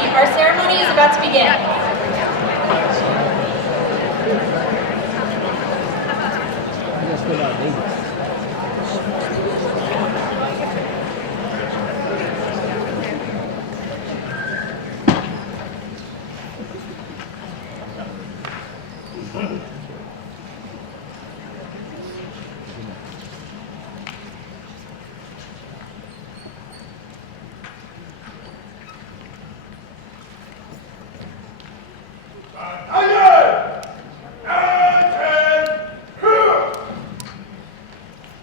seat. Our ceremony is about to begin.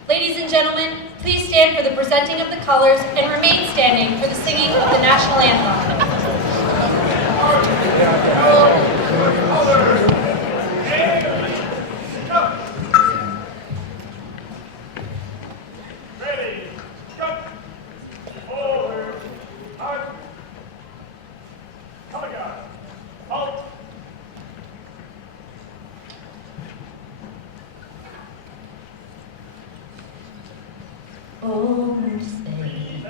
Ladies and gentlemen, please stand for the presenting of the colors and remain standing for the singing of the national anthem. Oh, say,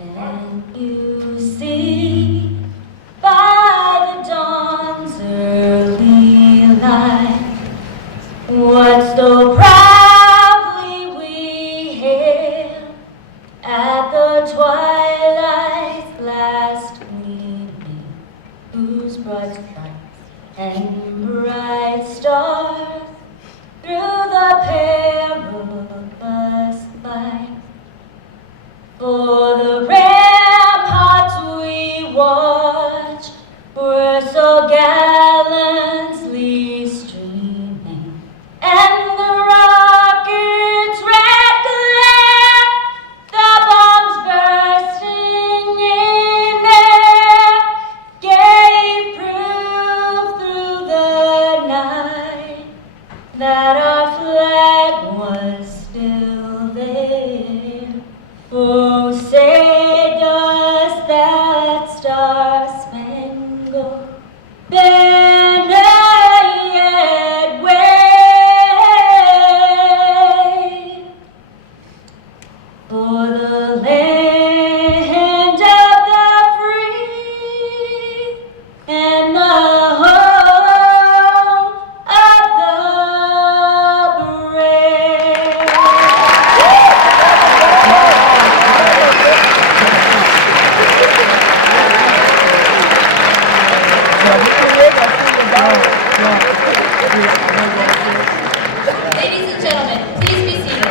and you see by the dawn's early light what so proudly we hailed at the twilight's last gleaming, whose bright lights and bright stars through the perilous fight. For the ramparts we watch were so gallantly streaming, and the rockets' red glare, the bombs bursting in air, gave proof through the night that our flag was still there. Oh, say does that star-spangled banner yet wave for the land of the free and the home of the brave? Ladies and gentlemen, please be seated.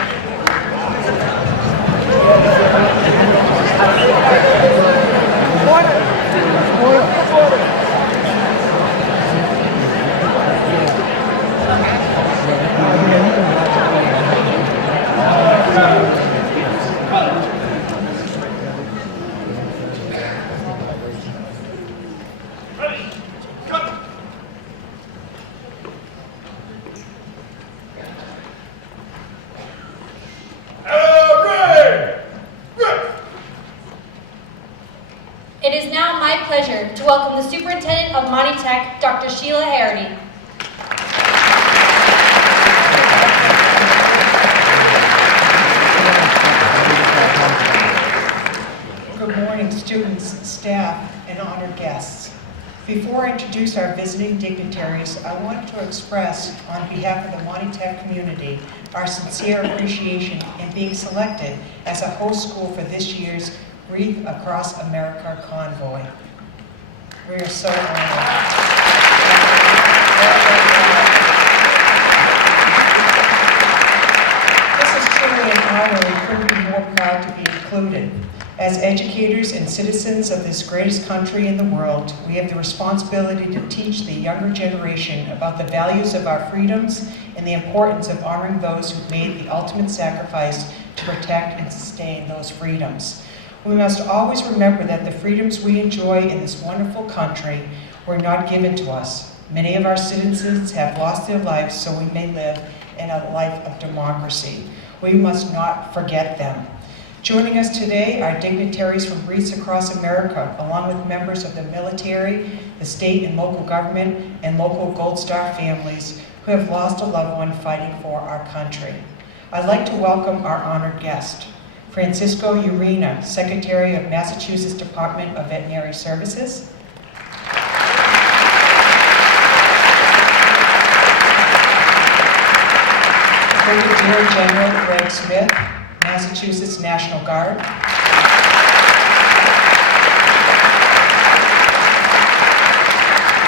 It is now my pleasure to welcome the Superintendent of Monty Tech, Dr. Sheila Harity. Good morning, students, staff, and honored guests. Before I introduce our visiting dignitaries, I want to express, on behalf of the Monty Tech community, our sincere appreciation in being selected as a host school for this year's Wreaths Across America convoy. We are so honored. This is truly an honor. We couldn't be more proud to be included. As educators and citizens of this greatest country in the world, we have the responsibility to teach the younger generation about the values of our freedoms and the importance of honoring those who made the ultimate sacrifice to protect and sustain those freedoms. We must always remember that the freedoms we enjoy in this wonderful country were not given to us. Many of our citizens have lost their lives so we may live in a life of democracy. We must not forget them. Joining us today are dignitaries from Wreaths Across America, along with members of the military, the state and local government, and local Gold Star families who have lost a loved one fighting for our country. I'd like to welcome our honored guest, Francisco Urena, Secretary of Massachusetts Department of Veterinary Services, Brigadier General Greg Smith, Massachusetts National Guard.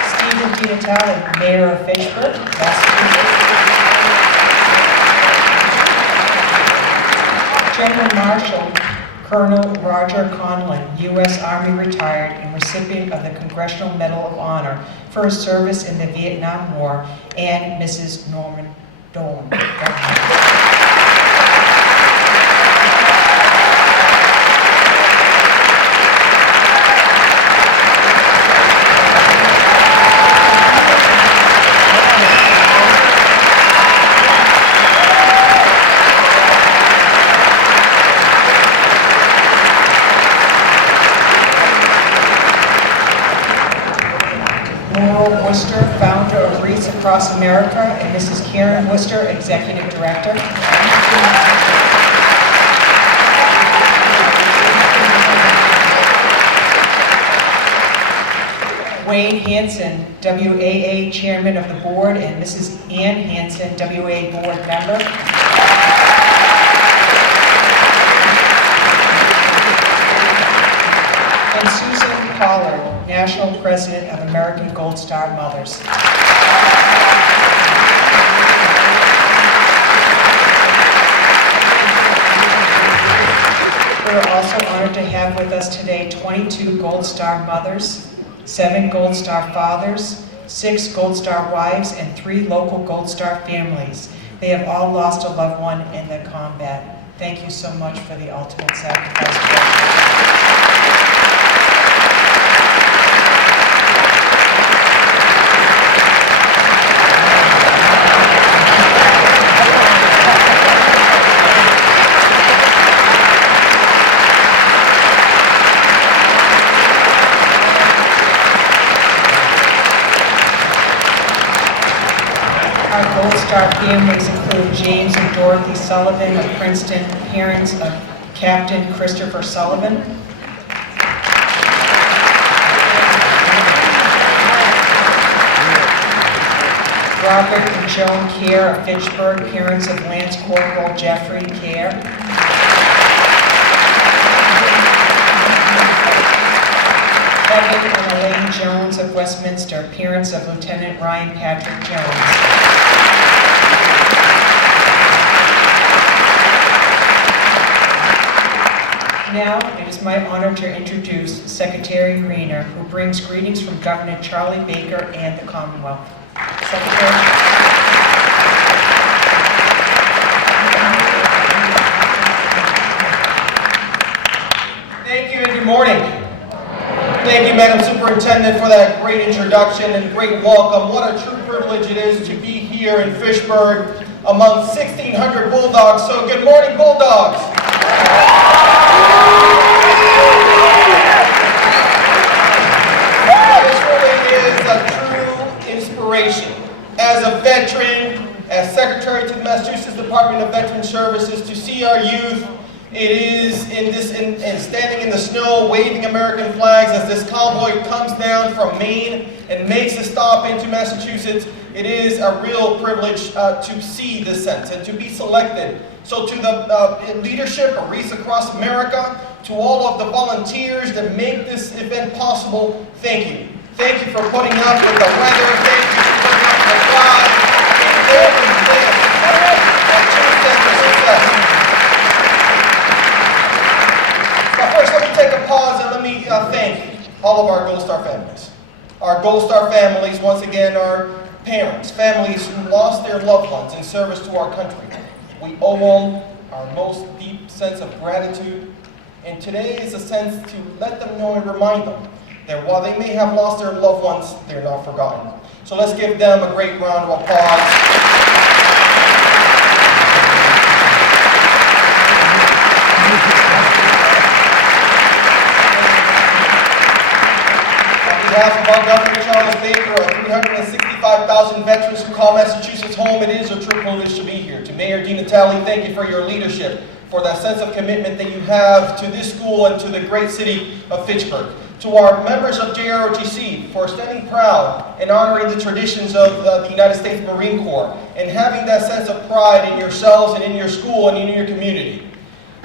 Stephen DiNatale, Mayor of Fitchburg, Massachusetts. General Marshal Colonel Roger Conlon, U.S. Army retired and recipient of the Congressional Medal of Honor for his service in the Vietnam War, and Mrs. Norman Dolan. Worcester, founder of Wreaths Across America, and Mrs. Karen Worcester, Executive Director. Wayne Hanson, WAA Chairman of the Board, and Mrs. Ann Hanson, WAA Board Member. And Susan Pollard, National President of American Gold Star Mothers. We are also honored to have with us today 22 Gold Star mothers, 7 Gold Star fathers, 6 Gold Star wives, and 3 local Gold Star families. They have all lost a loved one in the combat. Thank you so much for the ultimate sacrifice. Our Gold Star families include James and Dorothy Sullivan of Princeton, parents of Captain Christopher Sullivan. Robert and Joan Kerr of Fitchburg, parents of Lance Corporal Jeffrey Kerr. Evan and Elaine Jones of Westminster, parents of Lieutenant Ryan Patrick Jones. Now, it is my honor to introduce Secretary Greener, who brings greetings from Governor Charlie Baker and the Commonwealth. Secretary. Thank you and good morning. Thank you, Madam Superintendent, for that great introduction and great welcome. What a true privilege it is to be here in Fitchburg among 1,600 Bulldogs. So good morning, Bulldogs. This really is a true inspiration. As a veteran, as Secretary to the Massachusetts Department of Veteran Services, to see our youth, it is in standing in the snow, waving American flags as this convoy comes down from Maine and makes a stop into Massachusetts. It is a real privilege to see this sense and to be selected. So to the leadership of Wreaths Across America, to all of the volunteers that make this event possible, thank you. Thank you for putting up with the weather. Thank you for putting up with the flag. But first, let me take a pause and let me thank all of our Gold Star families. Our Gold Star families, once again, are parents, families who lost their loved ones in service to our country. We owe them our most deep sense of gratitude, and today is a sense to let them know and remind them that while they may have lost their loved ones, they're not forgotten. So let's give them a great round of applause. On behalf of our Governor Charles Baker, of 365,000 veterans who call Massachusetts home, it is a true privilege to be here. To Mayor DiNatale, thank you for your leadership, for that sense of commitment that you have to this school and to the great city of Fitchburg. To our members of JROTC for standing proud and honoring the traditions of the United States Marine Corps and having that sense of pride in yourselves and in your school and in your community.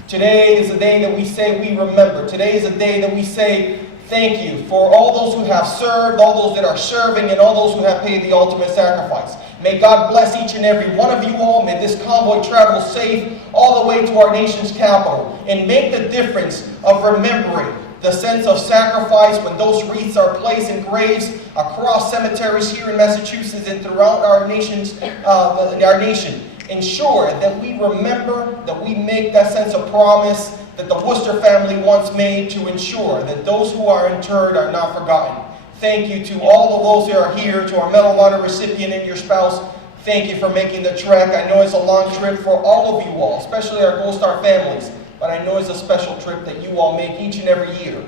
Today is a day that we say we remember. Today is a day that we say thank you for all those who have served, all those that are serving, and all those who have paid the ultimate sacrifice. May God bless each and every one of you all. May this convoy travel safe all the way to our nation's capital and make the difference of remembering the sense of sacrifice when those wreaths are placed in graves across cemeteries here in Massachusetts and throughout our nation. Ensure that we remember, that we make that sense of promise that the Worcester family once made to ensure that those who are interred are not forgotten. Thank you to all of those that are here, to our Medal of Honor recipient and your spouse. Thank you for making the trek. I know it's a long trip for all of you all, especially our Gold Star families, but I know it's a special trip that you all make each and every year,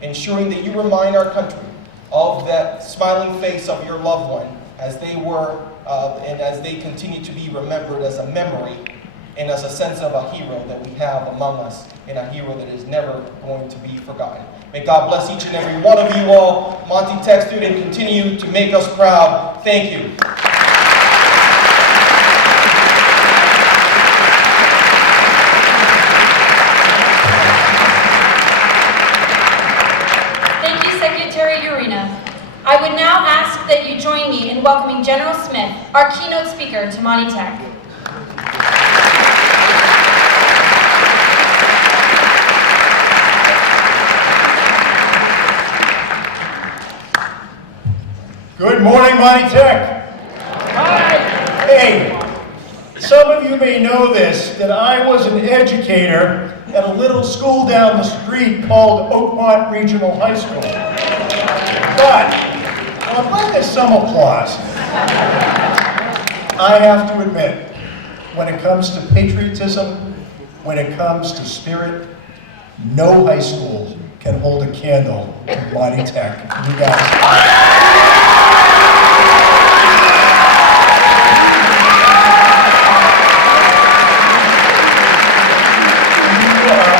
ensuring that you remind our country of that smiling face of your loved one as they were and as they continue to be remembered as a memory and as a sense of a hero that we have among us, and a hero that is never going to be forgotten. May God bless each and every one of you all. Monty Tech student, continue to make us proud. Thank you. Thank you, Secretary Urena. I would now ask that you join me in welcoming General Smith, our keynote speaker, to Monty Tech. Good morning, Monty Tech. Hi. Hey, some of you may know this, that I was an educator at a little school down the street called Oakmont Regional High School. But, I'm glad there's some applause. I have to admit, when it comes to patriotism, when it comes to spirit, no high school can hold a candle to Monty Tech. You guys.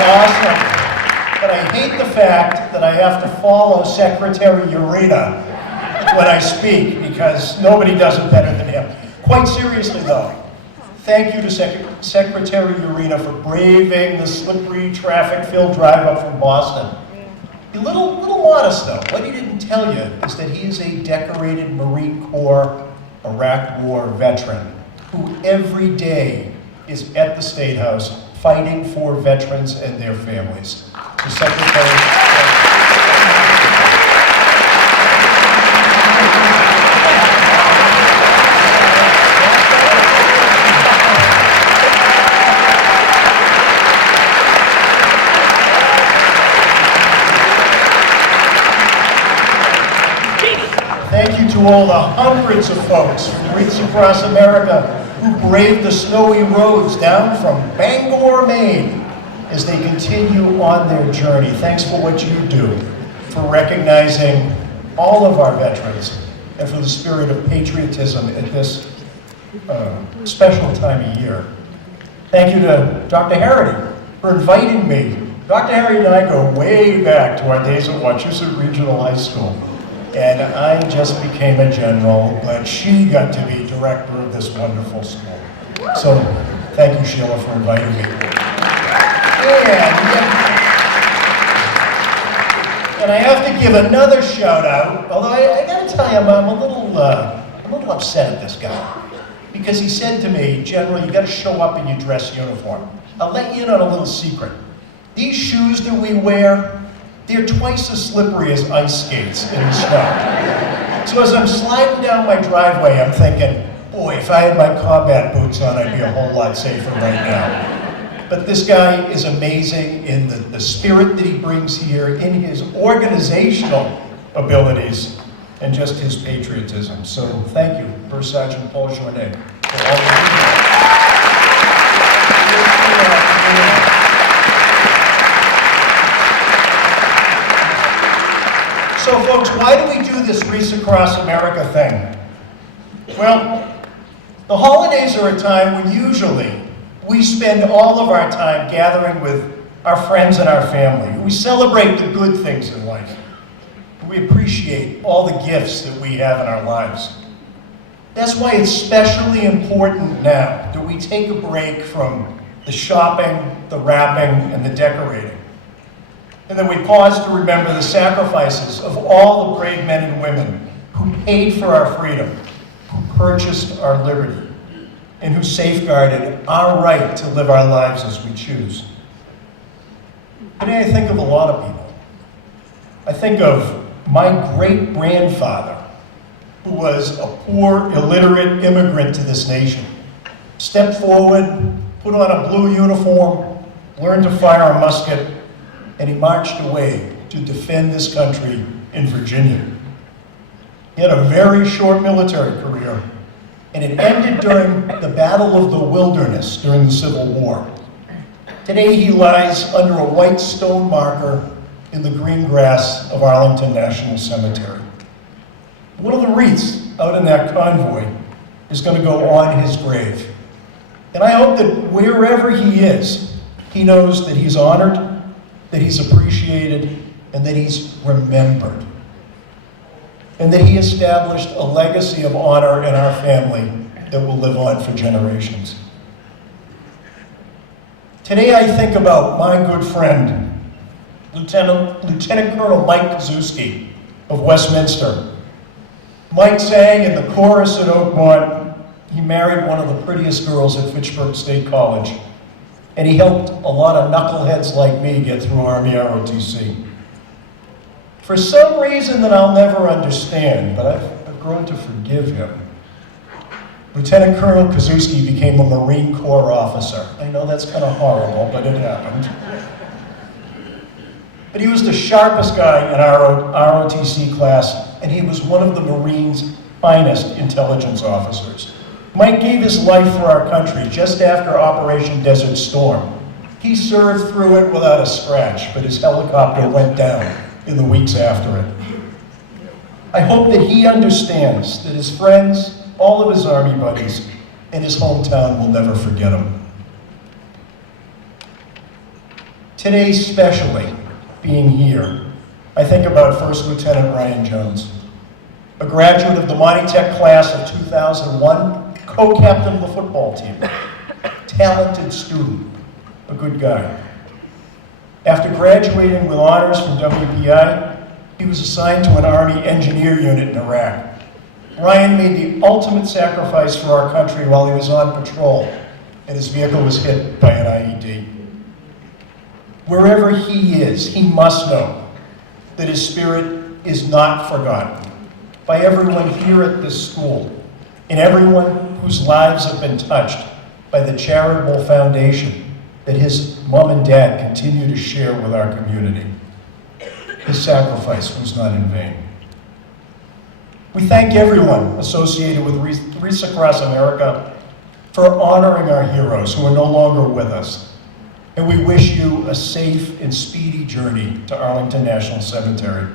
Awesome. But I hate the fact that I have to follow Secretary Urena when I speak, because nobody does it better than him. Quite seriously though, thank you to Secretary Urena for braving the slippery, traffic-filled drive up from Boston. A little modest though. What he didn't tell you is that he is a decorated Marine Corps Iraq War veteran who every day is at the State House fighting for veterans and their families. The Secretary. Thank you to all the hundreds of folks from Wreaths across America who braved the snowy roads down from Bangor, Maine, as they continue on their journey. Thanks for what you do, for recognizing all of our veterans, and for the spirit of patriotism at this special time of year. Thank you to Dr. Harity for inviting me. Dr. Harity and I go way back to our days at Wachusett Regional High School. And I just became a general, but she got to be director of this wonderful school. So thank you, Sheila, for inviting me. And I have to give another shout out, although I gotta tell you, I'm a little upset at this guy. Because he said to me, General, you gotta show up in your dress uniform. I'll let you in on a little secret. These shoes that we wear, they're twice as slippery as ice skates in the snow. So as I'm sliding down my driveway, I'm thinking, boy, if I had my combat boots on, I'd be a whole lot safer right now. But this guy is amazing in the spirit that he brings here, in his organizational abilities, and just his patriotism. So thank you, First Sergeant Paul Journet, for all that you do. So folks, why do we do this Wreaths Across America thing? Well, the holidays are a time when usually we spend all of our time gathering with our friends and our family. We celebrate the good things in life. we appreciate all the gifts that we have in our lives. That's why it's especially important now that we take a break from the shopping, the wrapping, and the decorating. And that we pause to remember the sacrifices of all the brave men and women who paid for our freedom, who purchased our liberty, and who safeguarded our right to live our lives as we choose. Today I think of a lot of people. I think of my great-grandfather, who was a poor, illiterate immigrant to this nation, stepped forward, put on a blue uniform, learned to fire a musket, and he marched away to defend this country in Virginia. He had a very short military career, and it ended during the Battle of the Wilderness during the Civil War. Today he lies under a white stone marker in the green grass of Arlington National Cemetery. One of the wreaths out in that convoy is going to go on his grave. And I hope that wherever he is, he knows that he's honored, that he's appreciated, and that he's remembered. And that he established a legacy of honor in our family that will live on for generations. Today I think about my good friend, Lieutenant Colonel Mike Kozuski of Westminster. Mike sang in the chorus at Oakmont. He married one of the prettiest girls at Fitchburg State College. And he helped a lot of knuckleheads like me get through Army ROTC. For some reason that I'll never understand, but I've grown to forgive him, Lieutenant Colonel Kozuski became a Marine Corps officer. I know that's kind of horrible, but it happened. But he was the sharpest guy in our ROTC class, and he was one of the Marines' finest intelligence officers. Mike gave his life for our country just after Operation Desert Storm. He served through it without a scratch, but his helicopter went down in the weeks after it. I hope that he understands that his friends, all of his Army buddies, and his hometown will never forget him. Today, especially, being here, I think about First Lieutenant Ryan Jones, a graduate of the Monty Tech class of 2001, co-captain of the football team, talented student, a good guy. After graduating with honors from WPI, he was assigned to an Army engineer unit in Iraq. Ryan made the ultimate sacrifice for our country while he was on patrol, and his vehicle was hit by an IED. Wherever he is, he must know that his spirit is not forgotten by everyone here at this school and everyone whose lives have been touched by the charitable foundation that his mom and dad continue to share with our community. His sacrifice was not in vain. We thank everyone associated with Wreaths Across America for honoring our heroes who are no longer with us. And we wish you a safe and speedy journey to Arlington National Cemetery.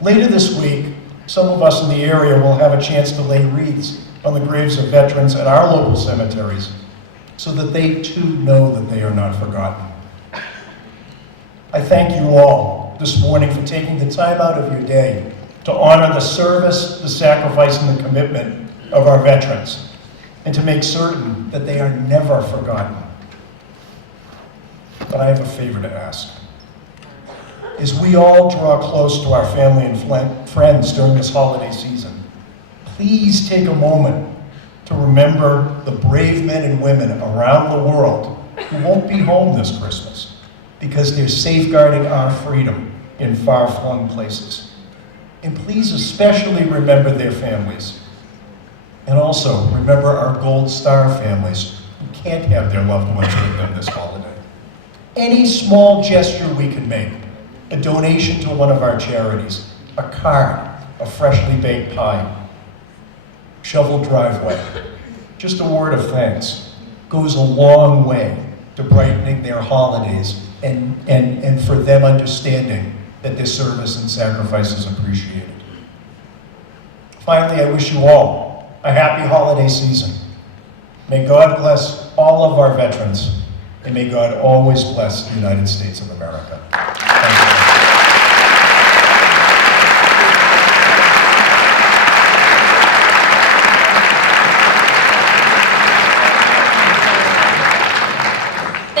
Later this week, some of us in the area will have a chance to lay wreaths on the graves of veterans at our local cemeteries so that they too know that they are not forgotten. I thank you all this morning for taking the time out of your day to honor the service, the sacrifice, and the commitment of our veterans, and to make certain that they are never forgotten. But I have a favor to ask. As we all draw close to our family and friends during this holiday season, please take a moment to remember the brave men and women around the world who won't be home this Christmas because they're safeguarding our freedom in far-flung places. And please especially remember their families. And also remember our Gold Star families who can't have their loved ones with them this holiday. Any small gesture we can make, a donation to one of our charities, a card, a freshly baked pie, shoveled driveway, just a word of thanks, goes a long way to brightening their holidays and for them understanding that their service and sacrifice is appreciated. Finally, I wish you all a happy holiday season. May God bless all of our veterans, and may God always bless the United States of America. Thank you.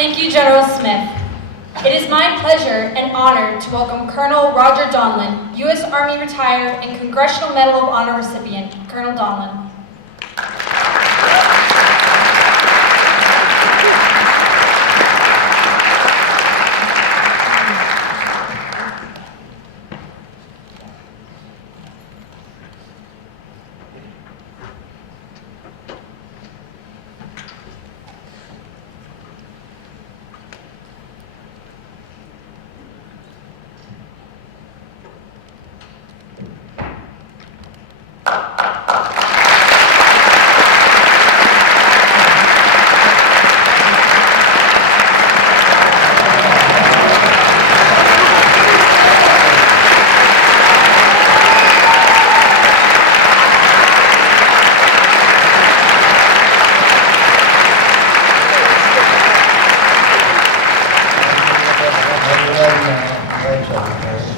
Thank you, General Smith. It is my pleasure and honor to welcome Colonel Roger Donlin, U.S. Army retired and Congressional Medal of Honor recipient. Colonel Donlin.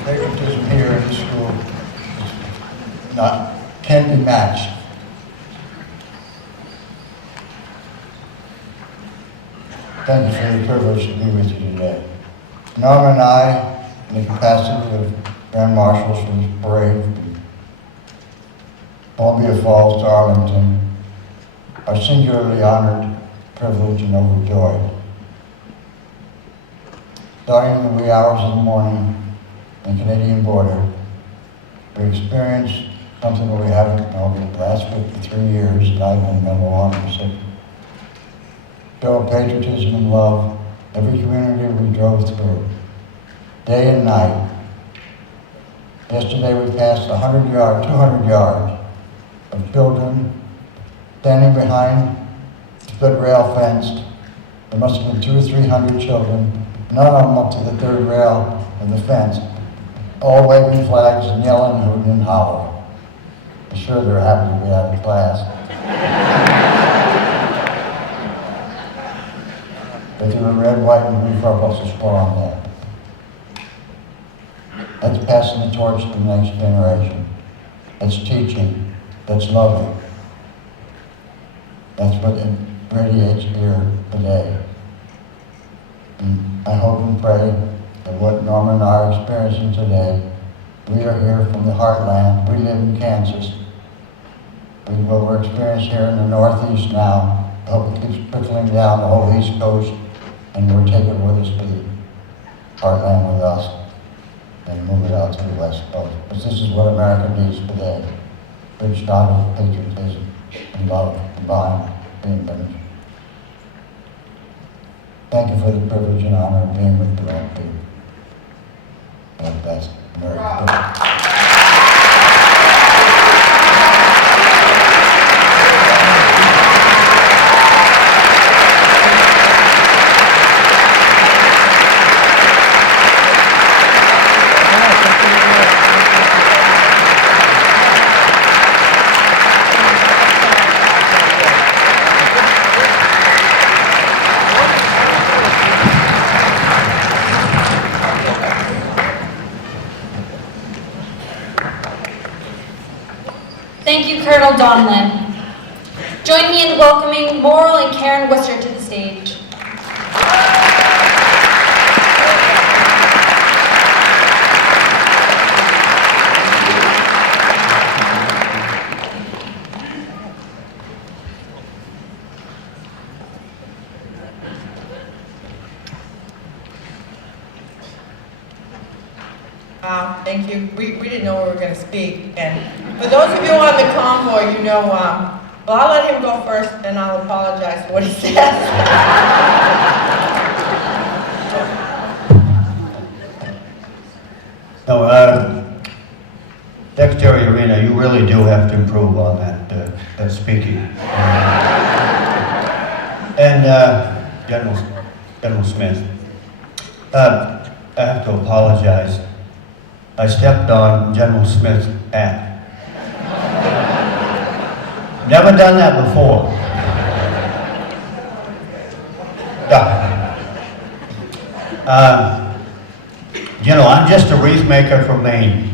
Patriotism here in the school can't be matched. Thank you for the privilege to be with you today. Norma and I, in the capacity of Grand Marshals for this parade from Columbia Falls to Arlington, are singularly honored, privileged, and overjoyed. Starting in the wee hours of the morning on the Canadian border, we experienced something that we haven't over the last 53 years that I've been Medal of Honor recipient. Show of patriotism and love every community we drove through, day and night. Yesterday we passed 200 yards of children standing behind split rail fenced. There must have been 200 or 300 children, none of them up to the third rail of the fence, all waving flags and yelling, hooting, and hollering. I'm sure they're happy to be out of class. But there were red, white, and blue purples to score on that. That's passing the torch to the next generation. That's teaching. That's loving. That's what it radiates here today. And I hope and pray that what Norma and I are experiencing today, we are here from the heartland. We live in Kansas. What we're experiencing here in the Northeast now, I hope it keeps trickling down the whole East Coast, and we're taking it with us to the heartland with us, and move it out to the West Coast. Because this is what America needs today. Good shot of patriotism and love combined being finished. Thank you for the privilege and honor of being with the right people. God bless America. Thank you, Colonel Donlin. Join me in welcoming Morrill and Karen Worcester to the stage. Thank you. We didn't know we were going to speak. And for those of you on the convoy, you know, well, I'll let him go first, and I'll apologize for what he says. No, Secretary Arena, you really do have to improve on that speaking. And General Smith, I have to apologize. I stepped on General Smith's hat. Never done that before. You know, I'm just a wreath maker from Maine.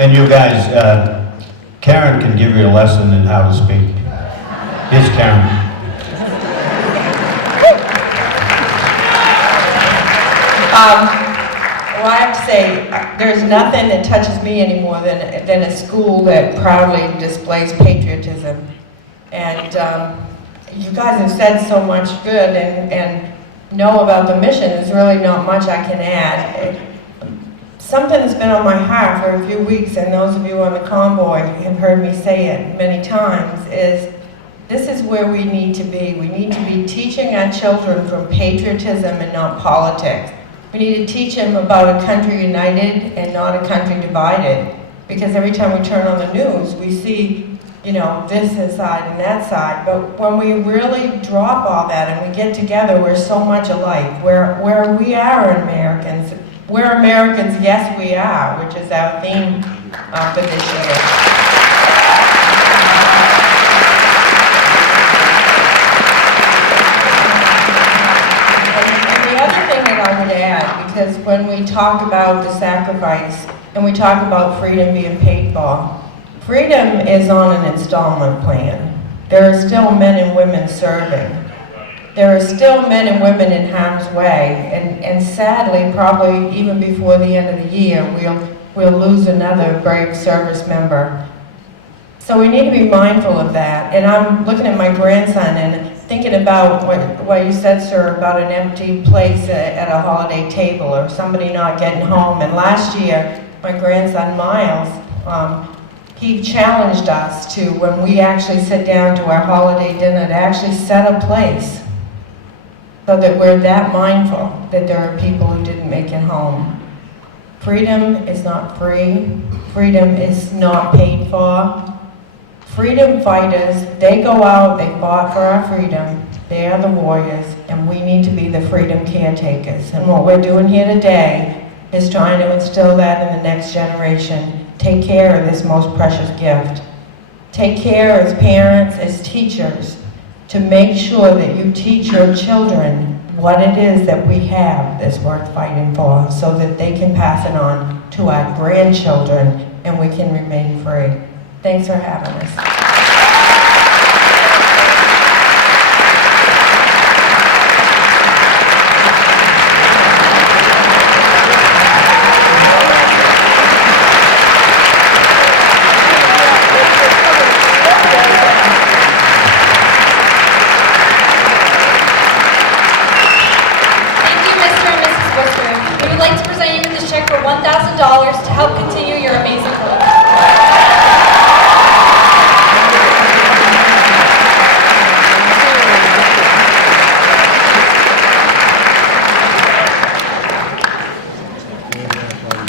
And you guys, Karen can give you a lesson in how to speak. Here's Karen. Well, I have to say, there's nothing that touches me anymore than a school that proudly displays patriotism. And you guys have said so much good and know about the mission. There's really not much I can add. Something that's been on my heart for a few weeks, and those of you on the convoy have heard me say it many times, is this is where we need to be. We need to be teaching our children from patriotism and not politics. We need to teach them about a country united and not a country divided. Because every time we turn on the news, we see, you know, this side and that side. But when we really drop all that and we get together, we're so much alike. Where we are Americans. We're Americans, yes we are, which is our theme for this year. I would add, because when we talk about the sacrifice and we talk about freedom being paid for, freedom is on an installment plan. There are still men and women serving. There are still men and women in harm's way, and sadly, probably even before the end of the year, we'll lose another brave service member. So we need to be mindful of that. And I'm looking at my grandson and thinking about what you said, sir, about an empty place at a holiday table or somebody not getting home. And last year, my grandson Miles, he challenged us to, when we actually sit down to our holiday dinner, to actually set a place so that we're that mindful that there are people who didn't make it home. Freedom is not free. Freedom is not paid for. Freedom fighters, they go out, they fought for our freedom. They are the warriors, and we need to be the freedom caretakers. And what we're doing here today is trying to instill that in the next generation. Take care of this most precious gift. Take care as parents, as teachers, to make sure that you teach your children what it is that we have that's worth fighting for, so that they can pass it on to our grandchildren and we can remain free. Thanks for having us. $1,000 to help continue your amazing work.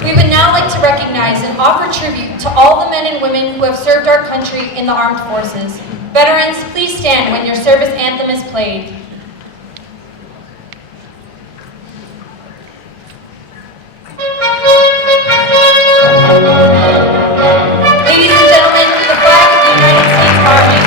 We would now like to recognize and offer tribute to all the men and women who have served our country in the armed forces. Veterans, please stand when your service anthem is played. Ladies and gentlemen, the flag of the United States Army.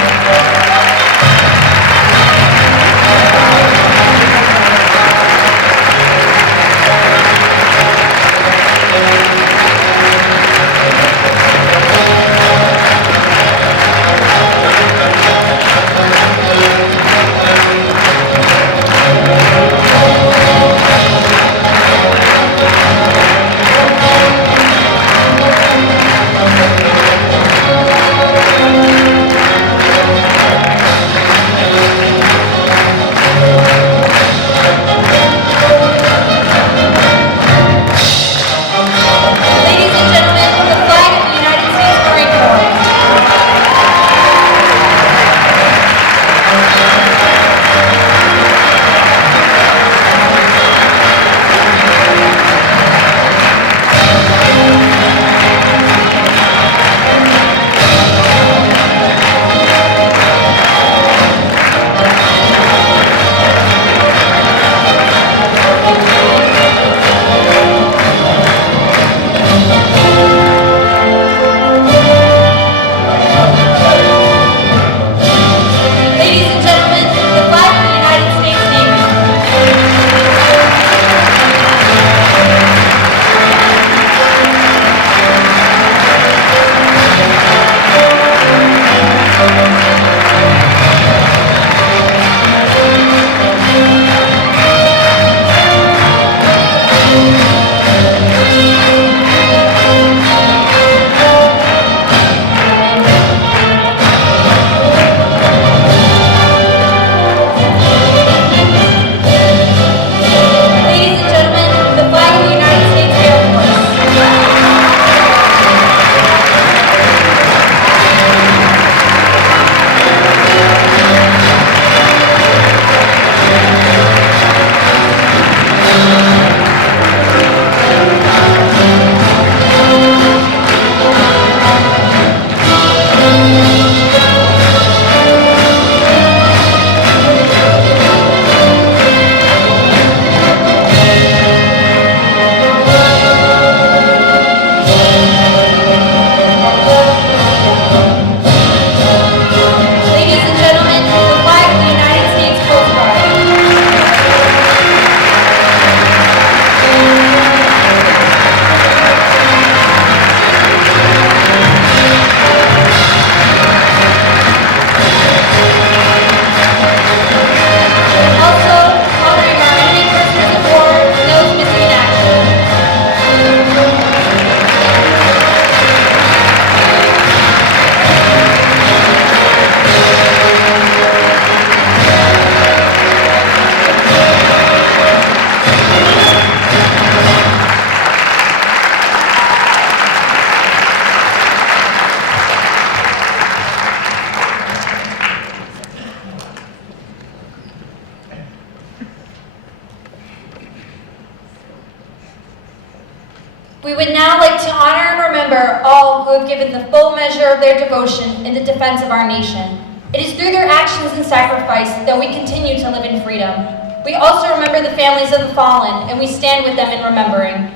remember all who have given the full measure of their devotion in the defense of our nation. It is through their actions and sacrifice that we continue to live in freedom. We also remember the families of the fallen, and we stand with them in remembering.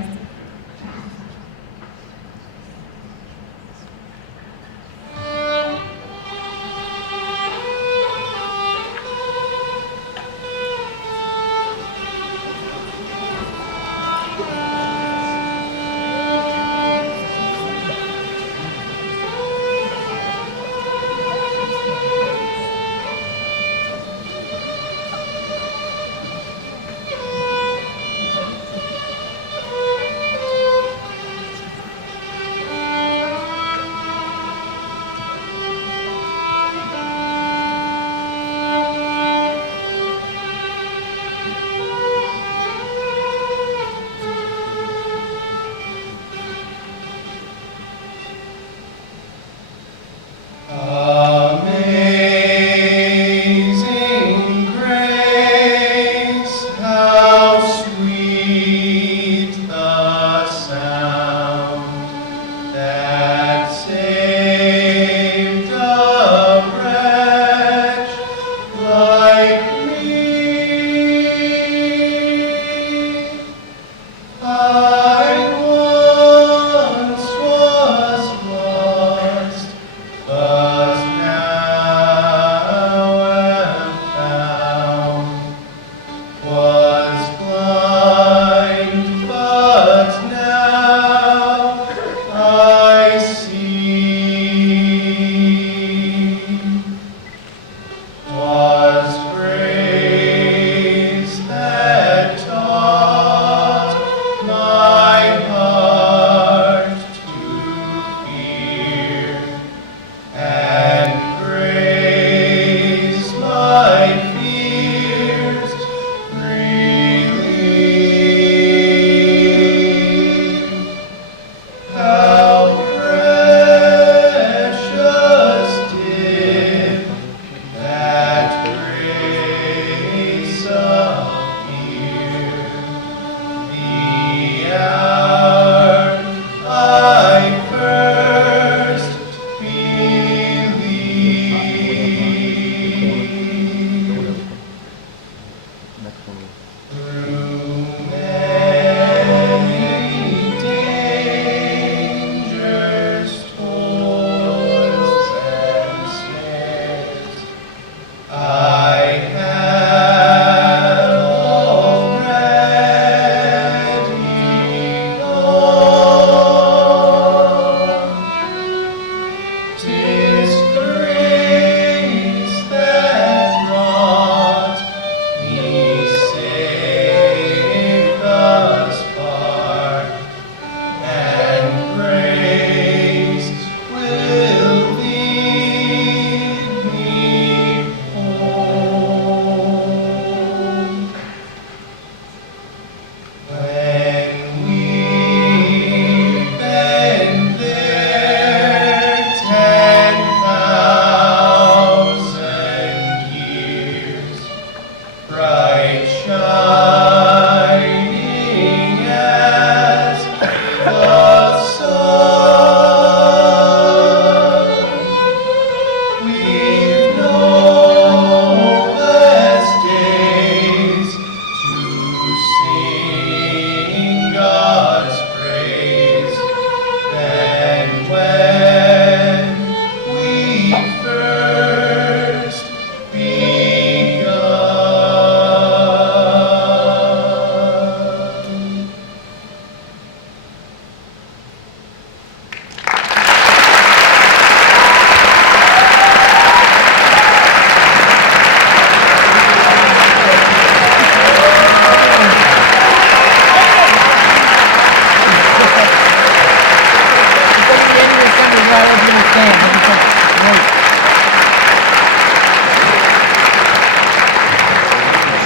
Amazing grace, how sweet the sound that saved a wretch like me. I once was lost, but now am found. Was blind, but now I see. Was grace that taught my heart to fear, and grace my fears relieve. How precious did that grace appear, the hour I first believed. Through many dangers, toils, and snares, I have already gone. 'Tis grace that brought me safe thus far, and grace will lead me home. When we've been there 10,000 years, bright shining as the sun, we've no less days to sing God's praise than when we first begun.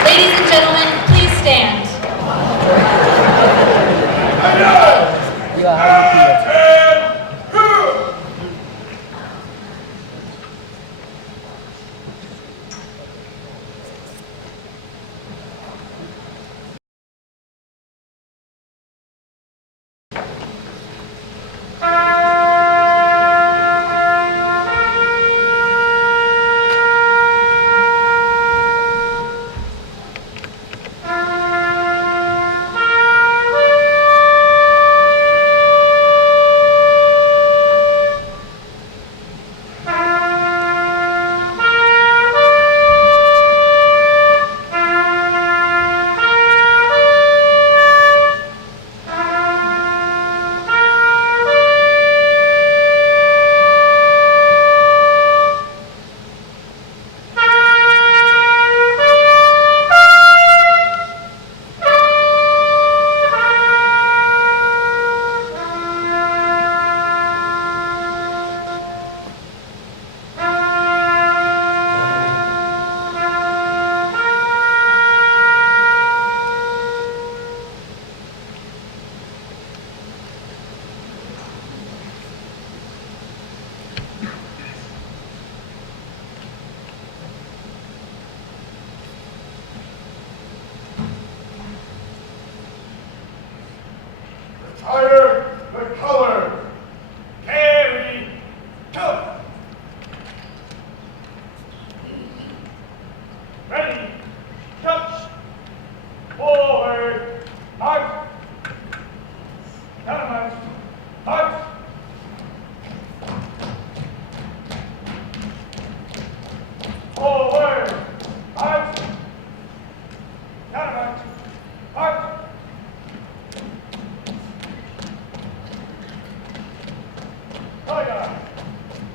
Ladies and gentlemen, please stand.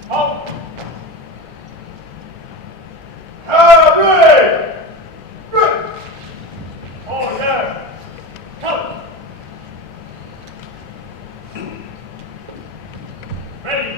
Halt! Ready! Good! All together. Come! Ready!